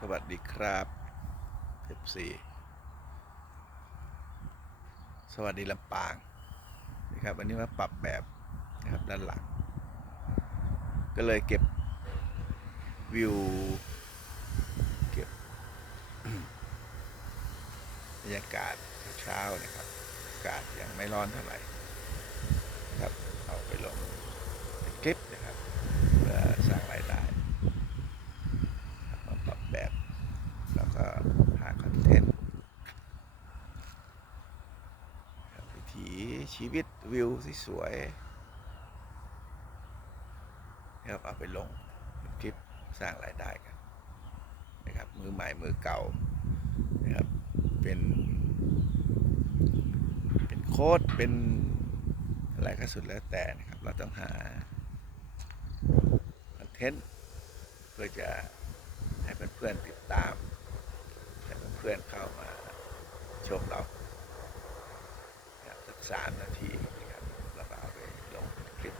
สวัสดีครับเอฟซีสวัสดีลำปางนะครับวันนี้มาปรับแบบนะครับด้านหลัง ก็เลยเก็บวิวเก็บบรรยากาศเช้านะครับอากาศยังไม่ร้อนเท่าไหร่นะครับเอาไปลงเป็นคลิปนะครับ เพื่อสร้างรายได้ มาปรับแบบ แล้วก็หาคอนเทนต์ครับวิ ถีชีวิตวิวสวยๆนะครับเอาไปลงคลิปสร้างรายได้กันนะครับมือใหม่มือเก่านะครับเป็นเป็นโค้ดเป็นอะไรก็สุดแล้วแต่นะครับเราต้องหาคอนเทนต์เพื่อจะให้เพื่อนๆติดตามให้เพื่อนๆเข้ามาชมเรา สามนาทีนะครับแล้วก็เอาไปลงคลิป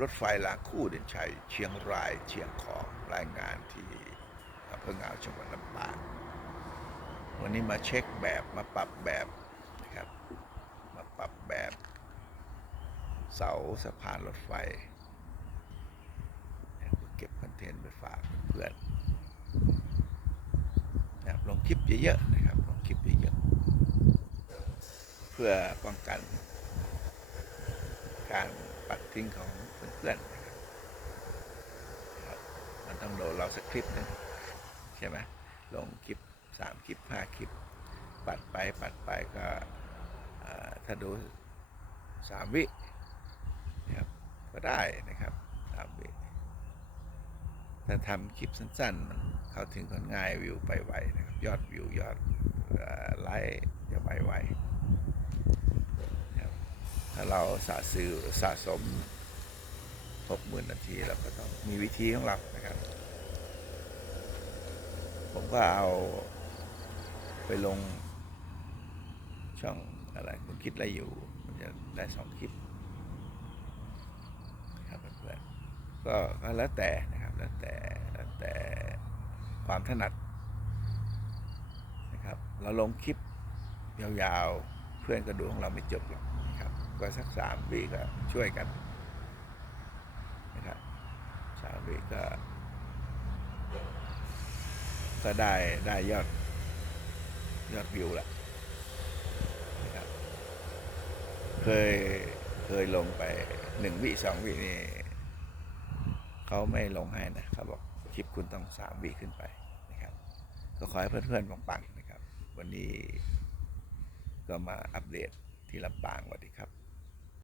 รถไฟรางคู่เด่นชัยเชียงรายเชียงของรายงานที่อำเภองาวจังหวัดลำปางวันนี้มาเช็คแบบมาปรับแบบนะครับ มาปรับแบบ เสาสะพานรถไฟเก็บคอนเทนต์ไปฝากเพื่อนนะลงคลิปเยอะๆนะ คลิปเยอะๆเพื่อป้องกัน การปัดทิ้งของเพื่อนๆนะครับมันต้องโดนเราสักคลิปหนึงใช่ไหมลงคลิปสามคลิปห้าคลิป ปัดไปปัดไปก็ถ้าดูสามวินะครับก็ได้นะครับสามวิถ้าทำคลิปสั้นๆ มันเข้าถึงคนง่ายวิวไปไวนะครับ ยอดวิวยอด ไลค์จะไปไวถ้าเราสะซื้อสะสมหกหมื่นนาทีเราก็ต้องมีวิธีของเรานะครับ ผมก็เอาไปลงช่องอะไรคุณคิดอะไรอยู่ มันจะได้สองคลิปนะครับเพื่อนๆก็แล้วแต่นะครับแล้วแต่แล้วแต่ความถนัด เราลงคลิปยาวๆ เพื่อนก็ดูของเราไม่จบหรอกนะครับ ก็สักสามวิก็ช่วยกันนะครับสามวิก็ ก็ได้ได้ยอดยอดวิวละนะครับ เคยเคยลงไปหนึ่งวิสองวินี่เขาไม่ลงให้นะเขาบอกคลิปคุณต้องสามวิขึ้นไปนะครับ ก็ขอให้เพื่อนๆปังๆ วันนี้ก็มาอัปเดตที่ลำปางสวัสดีครับ